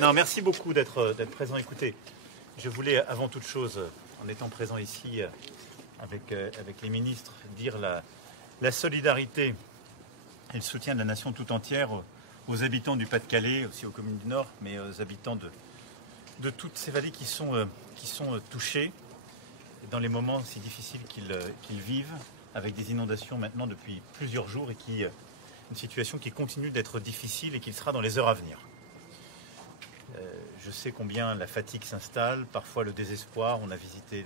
Non, merci beaucoup d'être présent. Écoutez, je voulais avant toute chose, en étant présent ici avec les ministres, dire la solidarité et le soutien de la nation tout entière aux habitants du Pas-de-Calais, aussi aux communes du Nord, mais aux habitants de toutes ces vallées qui sont touchées dans les moments si difficiles qu'ils vivent, avec des inondations maintenant depuis plusieurs jours et une situation qui continue d'être difficile et qui sera dans les heures à venir. Je sais combien la fatigue s'installe, parfois le désespoir. On a visité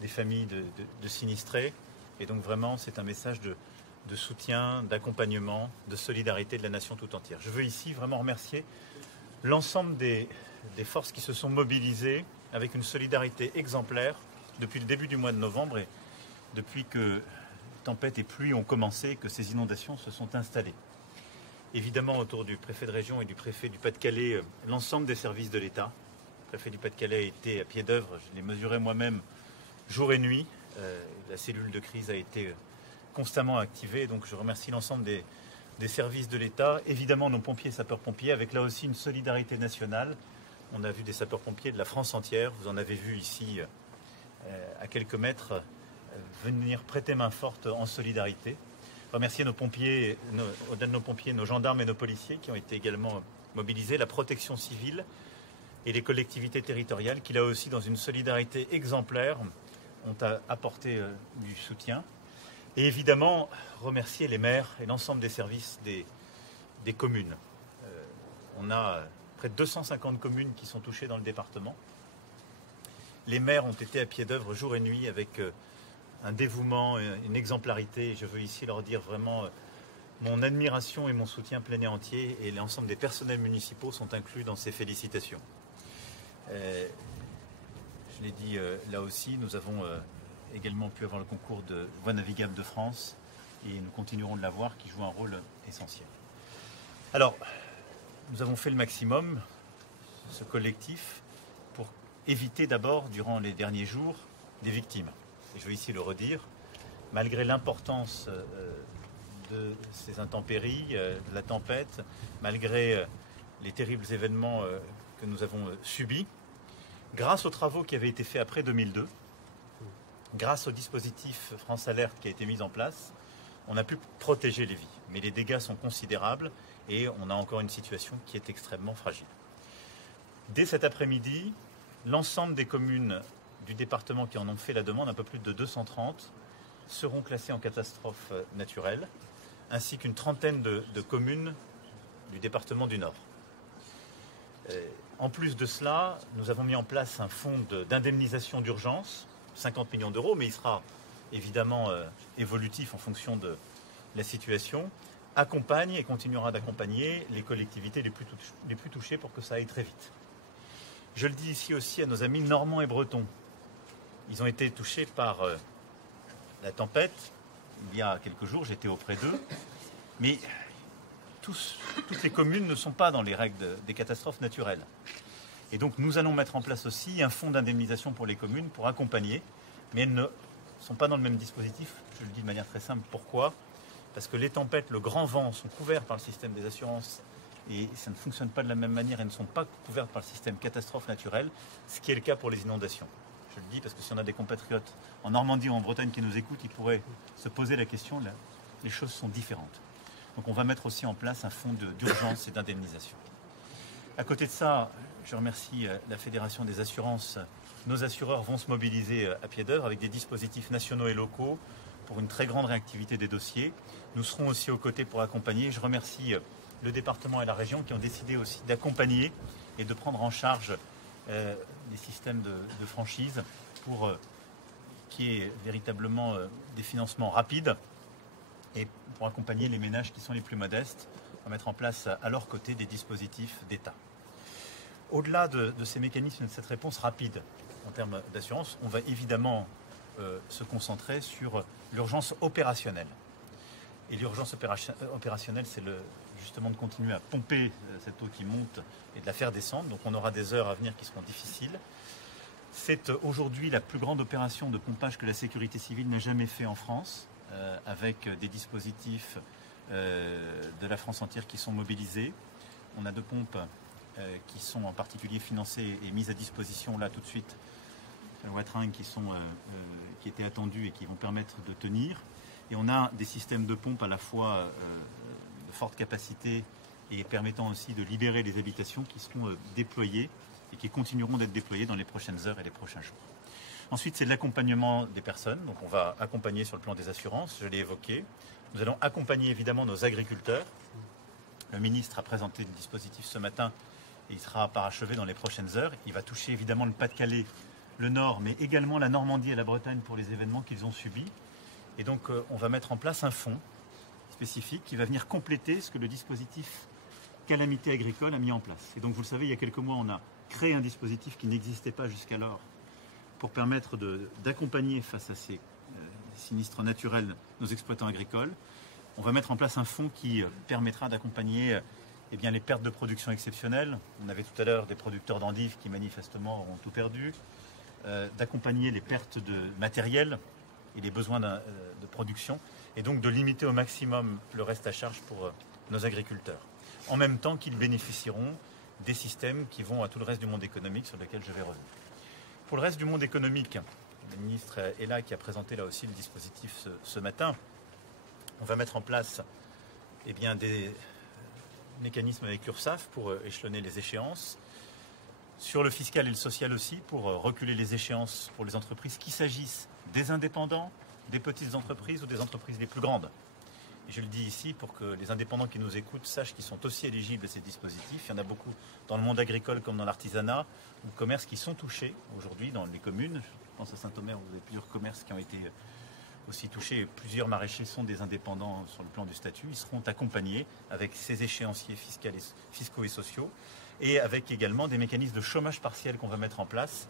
des familles de sinistrés. Et donc vraiment, c'est un message de soutien, d'accompagnement, de solidarité de la nation tout entière. Je veux ici vraiment remercier l'ensemble des forces qui se sont mobilisées avec une solidarité exemplaire depuis le début du mois de novembre et depuis que tempêtes et pluies ont commencé, que ces inondations se sont installées. Évidemment, autour du préfet de région et du préfet du Pas-de-Calais, l'ensemble des services de l'État. Le préfet du Pas-de-Calais a été à pied d'œuvre, je l'ai mesuré moi-même jour et nuit. La cellule de crise a été constamment activée, donc je remercie l'ensemble des services de l'État. Évidemment, nos pompiers et sapeurs-pompiers, avec là aussi une solidarité nationale. On a vu des sapeurs-pompiers de la France entière, vous en avez vu ici à quelques mètres, venir prêter main forte en solidarité. Remercier nos pompiers, au-delà de nos pompiers, nos gendarmes et nos policiers qui ont été également mobilisés, la protection civile et les collectivités territoriales qui, là aussi, dans une solidarité exemplaire, ont apporté du soutien. Et évidemment, remercier les maires et l'ensemble des services des communes. On a près de 250 communes qui sont touchées dans le département. Les maires ont été à pied d'œuvre jour et nuit avec un dévouement, une exemplarité. Je veux ici leur dire vraiment mon admiration et mon soutien plein et entier. Et l'ensemble des personnels municipaux sont inclus dans ces félicitations. Je l'ai dit là aussi, nous avons également pu avoir le concours de Voies navigables de France et nous continuerons de l'avoir qui joue un rôle essentiel. Alors, nous avons fait le maximum, ce collectif, pour éviter d'abord, durant les derniers jours, des victimes. Et je veux ici le redire, malgré l'importance de ces intempéries, de la tempête, malgré les terribles événements que nous avons subis, grâce aux travaux qui avaient été faits après 2002, grâce au dispositif France Alerte qui a été mis en place, on a pu protéger les vies. Mais les dégâts sont considérables et on a encore une situation qui est extrêmement fragile. Dès cet après-midi, l'ensemble des communes du département qui en ont fait la demande, un peu plus de 230, seront classées en catastrophe naturelle, ainsi qu'une trentaine de communes du département du Nord. En plus de cela, nous avons mis en place un fonds d'indemnisation d'urgence, 50 millions d'euros, mais il sera évidemment évolutif en fonction de la situation, accompagne et continuera d'accompagner les collectivités les plus touchées pour que ça aille très vite. Je le dis ici aussi à nos amis normands et bretons. Ils ont été touchés par la tempête. Il y a quelques jours, j'étais auprès d'eux. Mais toutes les communes ne sont pas dans les règles des catastrophes naturelles. Et donc nous allons mettre en place aussi un fonds d'indemnisation pour les communes pour accompagner. Mais elles ne sont pas dans le même dispositif. Je le dis de manière très simple. Pourquoi ? Parce que les tempêtes, le grand vent sont couverts par le système des assurances et ça ne fonctionne pas de la même manière et ne sont pas couvertes par le système catastrophe naturelle, ce qui est le cas pour les inondations. Je le dis parce que si on a des compatriotes en Normandie ou en Bretagne qui nous écoutent, ils pourraient se poser la question, là, les choses sont différentes. Donc on va mettre aussi en place un fonds d'urgence et d'indemnisation. À côté de ça, je remercie la Fédération des assurances. Nos assureurs vont se mobiliser à pied d'œuvre avec des dispositifs nationaux et locaux pour une très grande réactivité des dossiers. Nous serons aussi aux côtés pour accompagner. Je remercie le département et la région qui ont décidé aussi d'accompagner et de prendre en charge les systèmes de franchise pour qu'il y ait véritablement des financements rapides et pour accompagner les ménages qui sont les plus modestes, on va mettre en place à leur côté des dispositifs d'État. Au-delà de ces mécanismes et de cette réponse rapide en termes d'assurance, on va évidemment se concentrer sur l'urgence opérationnelle. Et l'urgence opérationnelle, c'est justement de continuer à pomper cette eau qui monte et de la faire descendre. Donc on aura des heures à venir qui seront difficiles. C'est aujourd'hui la plus grande opération de pompage que la sécurité civile n'a jamais fait en France, avec des dispositifs de la France entière qui sont mobilisés. On a 2 pompes qui sont en particulier financées et mises à disposition là tout de suite, la loi Tring, qui étaient attendues et qui vont permettre de tenir. Et on a des systèmes de pompe à la fois de forte capacité et permettant aussi de libérer les habitations qui seront déployées et qui continueront d'être déployées dans les prochaines heures et les prochains jours. Ensuite, c'est de l'accompagnement des personnes. Donc on va accompagner sur le plan des assurances, je l'ai évoqué. Nous allons accompagner évidemment nos agriculteurs. Le ministre a présenté le dispositif ce matin et il sera parachevé dans les prochaines heures. Il va toucher évidemment le Pas-de-Calais, le Nord, mais également la Normandie et la Bretagne pour les événements qu'ils ont subis. Et donc on va mettre en place un fonds spécifique qui va venir compléter ce que le dispositif calamité agricole a mis en place. Et donc vous le savez, il y a quelques mois, on a créé un dispositif qui n'existait pas jusqu'alors pour permettre d'accompagner face à ces sinistres naturels nos exploitants agricoles. On va mettre en place un fonds qui permettra d'accompagner les pertes de production exceptionnelles. On avait tout à l'heure des producteurs d'endives qui manifestement auront tout perdu, d'accompagner les pertes de matériel et les besoins de production, et donc de limiter au maximum le reste à charge pour nos agriculteurs, en même temps qu'ils bénéficieront des systèmes qui vont à tout le reste du monde économique sur lequel je vais revenir. Pour le reste du monde économique, le ministre est là, qui a présenté là aussi le dispositif ce matin. On va mettre en place des mécanismes avec l'URSSAF pour échelonner les échéances. Sur le fiscal et le social aussi, pour reculer les échéances pour les entreprises, qu'il s'agisse des indépendants, des petites entreprises ou des entreprises les plus grandes. Et je le dis ici pour que les indépendants qui nous écoutent sachent qu'ils sont aussi éligibles à ces dispositifs. Il y en a beaucoup dans le monde agricole comme dans l'artisanat ou le commerce qui sont touchés aujourd'hui dans les communes. Je pense à Saint-Omer où vous avez plusieurs commerces qui ont été aussi touchés. Plusieurs maraîchers sont des indépendants sur le plan du statut. Ils seront accompagnés avec ces échéanciers fiscaux et sociaux et avec également des mécanismes de chômage partiel qu'on va mettre en place.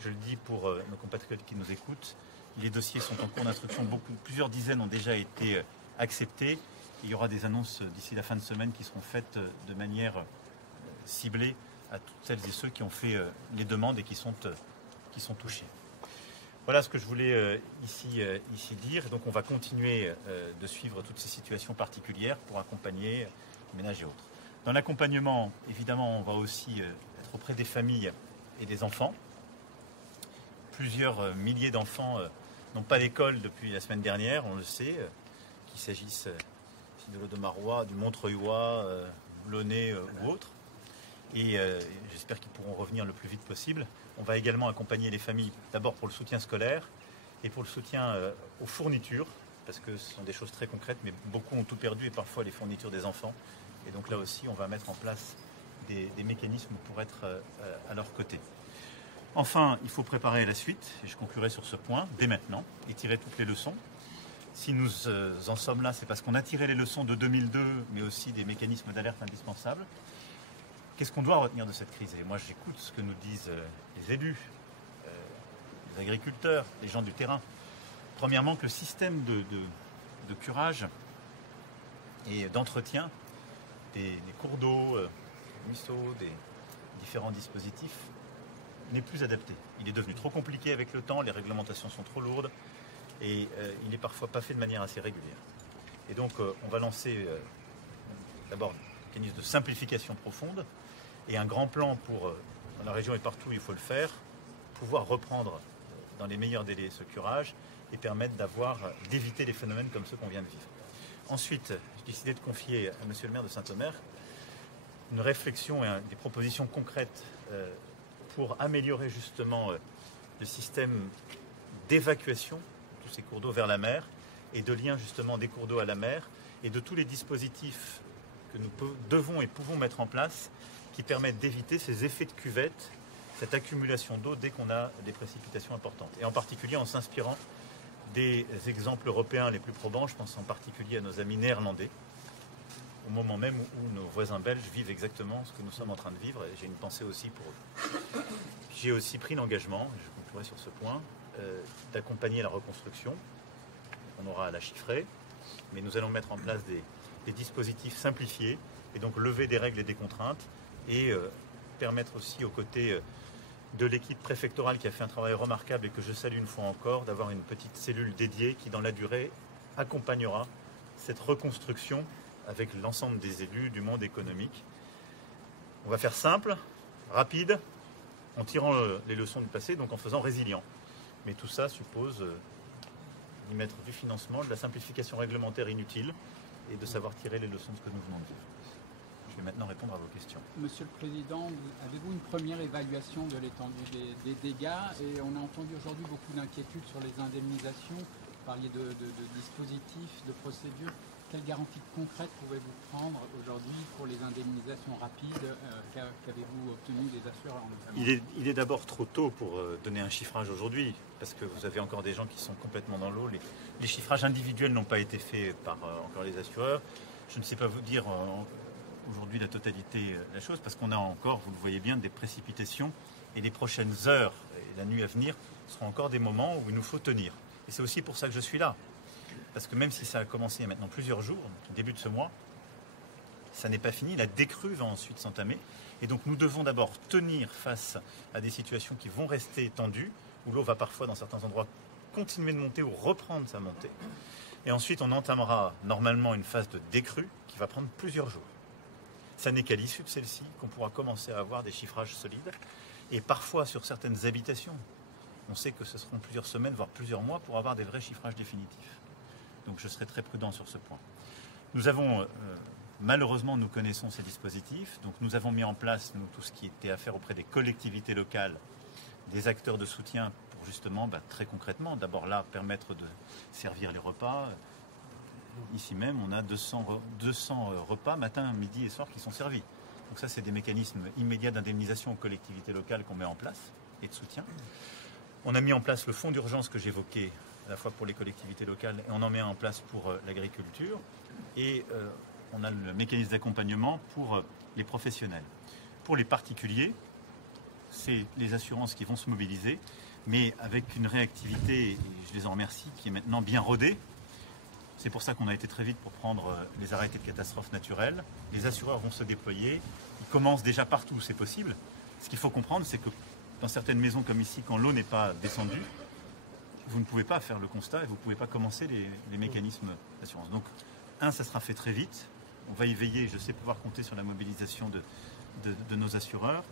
Je le dis pour nos compatriotes qui nous écoutent. Les dossiers sont en cours d'instruction. Plusieurs dizaines ont déjà été acceptés. Il y aura des annonces d'ici la fin de semaine qui seront faites de manière ciblée à toutes celles et ceux qui ont fait les demandes et qui sont touchés. Voilà ce que je voulais ici dire. Donc on va continuer de suivre toutes ces situations particulières pour accompagner les ménages et autres. Dans l'accompagnement, évidemment, on va aussi être auprès des familles et des enfants. Plusieurs milliers d'enfants n'ont pas d'école depuis la semaine dernière, on le sait, qu'il s'agisse de l'Audomarois, du Montreuilois, Launay ou autres. Et j'espère qu'ils pourront revenir le plus vite possible. On va également accompagner les familles, d'abord pour le soutien scolaire et pour le soutien aux fournitures, parce que ce sont des choses très concrètes, mais beaucoup ont tout perdu et parfois les fournitures des enfants. Et donc là aussi, on va mettre en place des mécanismes pour être à leur côté. Enfin, il faut préparer la suite, et je conclurai sur ce point, dès maintenant, et tirer toutes les leçons. Si nous en sommes là, c'est parce qu'on a tiré les leçons de 2002, mais aussi des mécanismes d'alerte indispensables. Qu'est-ce qu'on doit retenir de cette crise? Et moi, j'écoute ce que nous disent les élus, les agriculteurs, les gens du terrain. Premièrement, que le système de curage et d'entretien des cours d'eau, des ruisseaux, des différents dispositifs n'est plus adapté. Il est devenu trop compliqué avec le temps, les réglementations sont trop lourdes et il n'est parfois pas fait de manière assez régulière. Et donc on va lancer d'abord un mécanisme de simplification profonde et un grand plan pour, dans la région et partout où il faut le faire, pouvoir reprendre dans les meilleurs délais ce curage et permettre d'éviter les phénomènes comme ceux qu'on vient de vivre. Ensuite, j'ai décidé de confier à Monsieur le maire de Saint-Omer une réflexion et des propositions concrètes pour améliorer justement le système d'évacuation de tous ces cours d'eau vers la mer et de lien justement des cours d'eau à la mer et de tous les dispositifs que nous devons et pouvons mettre en place qui permettent d'éviter ces effets de cuvette, cette accumulation d'eau dès qu'on a des précipitations importantes. Et en particulier en s'inspirant des exemples européens les plus probants, je pense en particulier à nos amis néerlandais, au moment même où nos voisins belges vivent exactement ce que nous sommes en train de vivre, et j'ai une pensée aussi pour eux. J'ai aussi pris l'engagement, et je conclurai sur ce point, d'accompagner la reconstruction. On aura à la chiffrer, mais nous allons mettre en place des dispositifs simplifiés, et donc lever des règles et des contraintes, et permettre aussi aux côtés de l'équipe préfectorale qui a fait un travail remarquable et que je salue une fois encore, d'avoir une petite cellule dédiée qui, dans la durée, accompagnera cette reconstruction avec l'ensemble des élus du monde économique. On va faire simple, rapide, en tirant les leçons du passé, donc en faisant résilient. Mais tout ça suppose d'y mettre du financement, de la simplification réglementaire inutile et de savoir tirer les leçons de ce que nous venons de vivre. Je vais maintenant répondre à vos questions. Monsieur le Président, avez-vous une première évaluation de l'étendue des dégâts? Et on a entendu aujourd'hui beaucoup d'inquiétudes sur les indemnisations. Vous parliez de dispositifs, de procédures. Quelles garanties concrètes pouvez-vous prendre aujourd'hui pour les indemnisations rapides? Qu'avez-vous obtenu des assureurs notamment? Il est d'abord trop tôt pour donner un chiffrage aujourd'hui, parce que vous avez encore des gens qui sont complètement dans l'eau. Les chiffrages individuels n'ont pas été faits par encore les assureurs. Je ne sais pas vous dire aujourd'hui la totalité de la chose, parce qu'on a encore, vous le voyez bien, des précipitations, et les prochaines heures et la nuit à venir seront encore des moments où il nous faut tenir. Et c'est aussi pour ça que je suis là. Parce que même si ça a commencé il y a maintenant plusieurs jours, au début de ce mois, ça n'est pas fini. La décrue va ensuite s'entamer. Et donc nous devons d'abord tenir face à des situations qui vont rester tendues, où l'eau va parfois dans certains endroits continuer de monter ou reprendre sa montée. Et ensuite on entamera normalement une phase de décrue qui va prendre plusieurs jours. Ça n'est qu'à l'issue de celle-ci qu'on pourra commencer à avoir des chiffrages solides. Et parfois sur certaines habitations, on sait que ce seront plusieurs semaines, voire plusieurs mois pour avoir des vrais chiffrages définitifs. Donc je serai très prudent sur ce point. Nous avons, malheureusement, nous connaissons ces dispositifs. Donc nous avons mis en place tout ce qui était à faire auprès des collectivités locales, des acteurs de soutien pour justement, très concrètement, d'abord là, permettre de servir les repas. Ici même, on a 200 repas matin, midi et soir qui sont servis. Donc ça, c'est des mécanismes immédiats d'indemnisation aux collectivités locales qu'on met en place et de soutien. On a mis en place le fonds d'urgence que j'évoquais, à la fois pour les collectivités locales, et on en met en place pour l'agriculture. Et on a le mécanisme d'accompagnement pour les professionnels. Pour les particuliers, c'est les assurances qui vont se mobiliser, mais avec une réactivité, et je les en remercie, qui est maintenant bien rodée. C'est pour ça qu'on a été très vite pour prendre les arrêtés de catastrophes naturelles. Les assureurs vont se déployer. Ils commencent déjà partout où c'est possible. Ce qu'il faut comprendre, c'est que dans certaines maisons comme ici, quand l'eau n'est pas descendue, vous ne pouvez pas faire le constat et vous ne pouvez pas commencer les mécanismes d'assurance. Donc, ça sera fait très vite. On va y veiller. Je sais pouvoir compter sur la mobilisation de nos assureurs.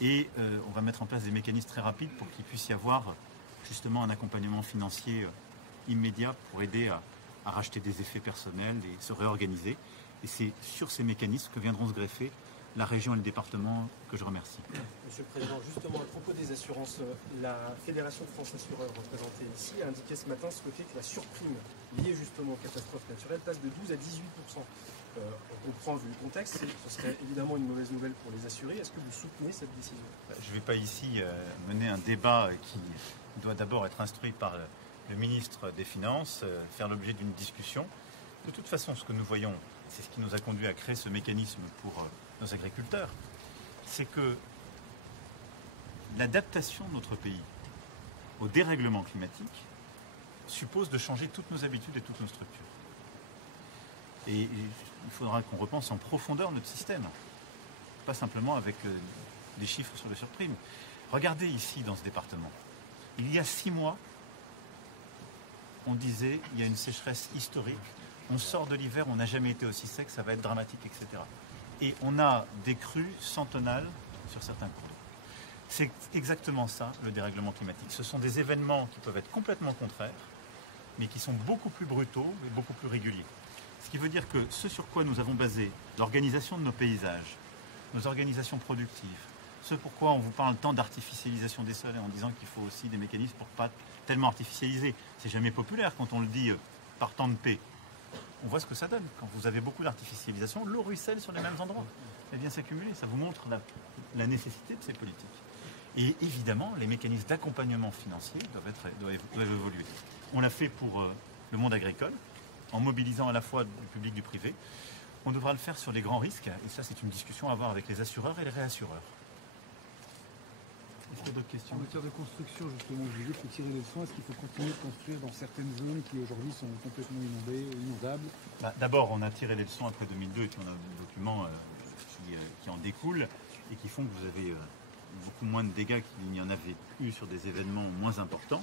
Et on va mettre en place des mécanismes très rapides pour qu'il puisse y avoir justement un accompagnement financier immédiat pour aider à racheter des effets personnels et se réorganiser. Et c'est sur ces mécanismes que viendront se greffer la région et le département que je remercie. Monsieur le Président, justement, à propos des assurances, la Fédération de France Assureurs représentée ici a indiqué ce matin souhaiter que la surprime liée justement aux catastrophes naturelles passe de 12 à 18%. On comprend, vu le contexte, ce serait évidemment une mauvaise nouvelle pour les assurés. Est-ce que vous soutenez cette décision? Je ne vais pas ici mener un débat qui doit d'abord être instruit par le ministre des Finances, faire l'objet d'une discussion. De toute façon, ce que nous voyons, c'est ce qui nous a conduit à créer ce mécanisme pour nos agriculteurs, c'est que l'adaptation de notre pays au dérèglement climatique suppose de changer toutes nos habitudes et toutes nos structures. Et il faudra qu'on repense en profondeur notre système, pas simplement avec des chiffres sur les surprimes. Regardez ici dans ce département, il y a 6 mois, on disait il y a une sécheresse historique, on sort de l'hiver, on n'a jamais été aussi sec, ça va être dramatique, etc. Et on a des crues centenales sur certains cours d'eau. C'est exactement ça, le dérèglement climatique. Ce sont des événements qui peuvent être complètement contraires, mais qui sont beaucoup plus brutaux et beaucoup plus réguliers. Ce qui veut dire que ce sur quoi nous avons basé l'organisation de nos paysages, nos organisations productives, ce pourquoi on vous parle tant d'artificialisation des sols et en disant qu'il faut aussi des mécanismes pour ne pas tellement artificialiser. C'est jamais populaire quand on le dit par temps de paix. On voit ce que ça donne. Quand vous avez beaucoup d'artificialisation, l'eau ruisselle sur les mêmes endroits. Elle vient s'accumuler. Ça vous montre la nécessité de ces politiques. Et évidemment, les mécanismes d'accompagnement financier doivent évoluer. On l'a fait pour le monde agricole, en mobilisant à la fois du public et du privé. On devra le faire sur les grands risques. Et ça, c'est une discussion à avoir avec les assureurs et les réassureurs. Est-ce qu'il y a d'autres questions? En matière de construction, justement, je disais, il faut tirer les leçons. Est-ce qu'il faut continuer de construire dans certaines zones qui aujourd'hui sont complètement inondables? D'abord, on a tiré les leçons après 2002 et puis on a des documents qui en découlent et qui font que vous avez beaucoup moins de dégâts qu'il n'y en avait eu sur des événements moins importants.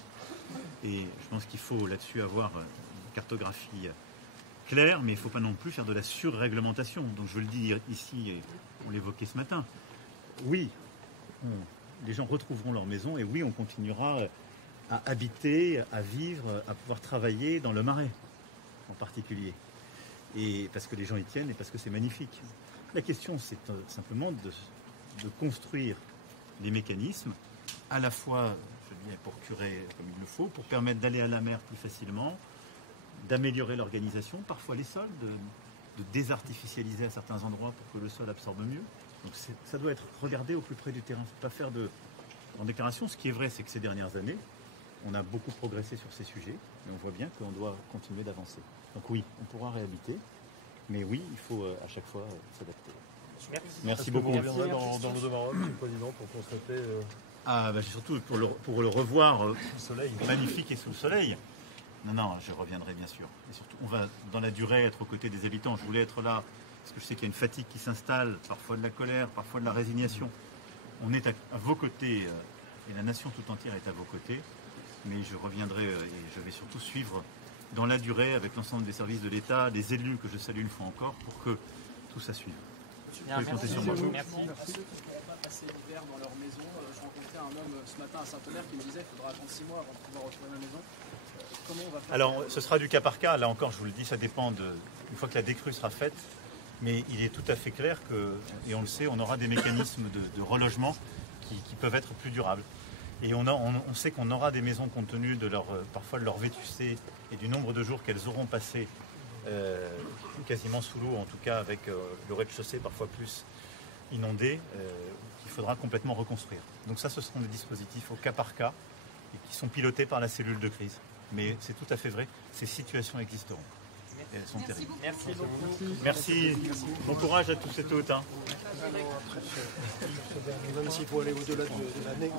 Et je pense qu'il faut là-dessus avoir une cartographie claire, mais il ne faut pas non plus faire de la surréglementation. Donc je le dis ici, et on l'évoquait ce matin, oui, les gens retrouveront leur maison et oui, on continuera à habiter, à vivre, à pouvoir travailler dans le Marais en particulier. Et parce que les gens y tiennent et parce que c'est magnifique. La question, c'est simplement de construire les mécanismes, à la fois, je dirais, pour curer comme il le faut, pour permettre d'aller à la mer plus facilement, d'améliorer l'organisation, parfois les sols, de désartificialiser à certains endroits pour que le sol absorbe mieux. Donc ça doit être regardé au plus près du terrain. Il ne faut pas faire en déclaration. Ce qui est vrai, c'est que ces dernières années, on a beaucoup progressé sur ces sujets, mais on voit bien qu'on doit continuer d'avancer. Donc oui, on pourra réhabiter, mais oui, il faut à chaque fois s'adapter. Merci beaucoup. Vous reviendrez dans le Maroc, Monsieur le Président, pour constater... surtout pour le revoir magnifique et sous le soleil. Non, je reviendrai bien sûr. Et surtout, on va dans la durée être aux côtés des habitants. Je voulais être là parce que je sais qu'il y a une fatigue qui s'installe, parfois de la colère, parfois de la résignation. On est à vos côtés et la nation tout entière est à vos côtés. Mais je reviendrai et je vais surtout suivre dans la durée avec l'ensemble des services de l'État, les élus que je salue une fois encore pour que tout ça suive. Vous pouvez compter sur moi. Merci. Pour ceux qui ne pourront pas passer l'hiver dans leur maison, je rencontrais un homme ce matin à Saint-Omer qui me disait qu'il faudra attendre 6 mois avant de pouvoir retrouver ma maison. Comment on va faire? Alors, ce sera du cas par cas. Là encore, je vous le dis, ça dépend une fois que la décrue sera faite. Mais il est tout à fait clair que, et on le sait, on aura des mécanismes de relogement qui peuvent être plus durables. Et on sait qu'on aura des maisons compte tenu de parfois de leur vétusté et du nombre de jours qu'elles auront passé quasiment sous l'eau, en tout cas avec le rez-de-chaussée parfois plus inondé, qu'il faudra complètement reconstruire. Donc ça, ce seront des dispositifs au cas par cas et qui sont pilotés par la cellule de crise. Mais c'est tout à fait vrai, ces situations existeront. Et elles sont terribles. Merci beaucoup. Merci. Bon courage à tous et toutes. Même s'il faut aller au-delà de l'année.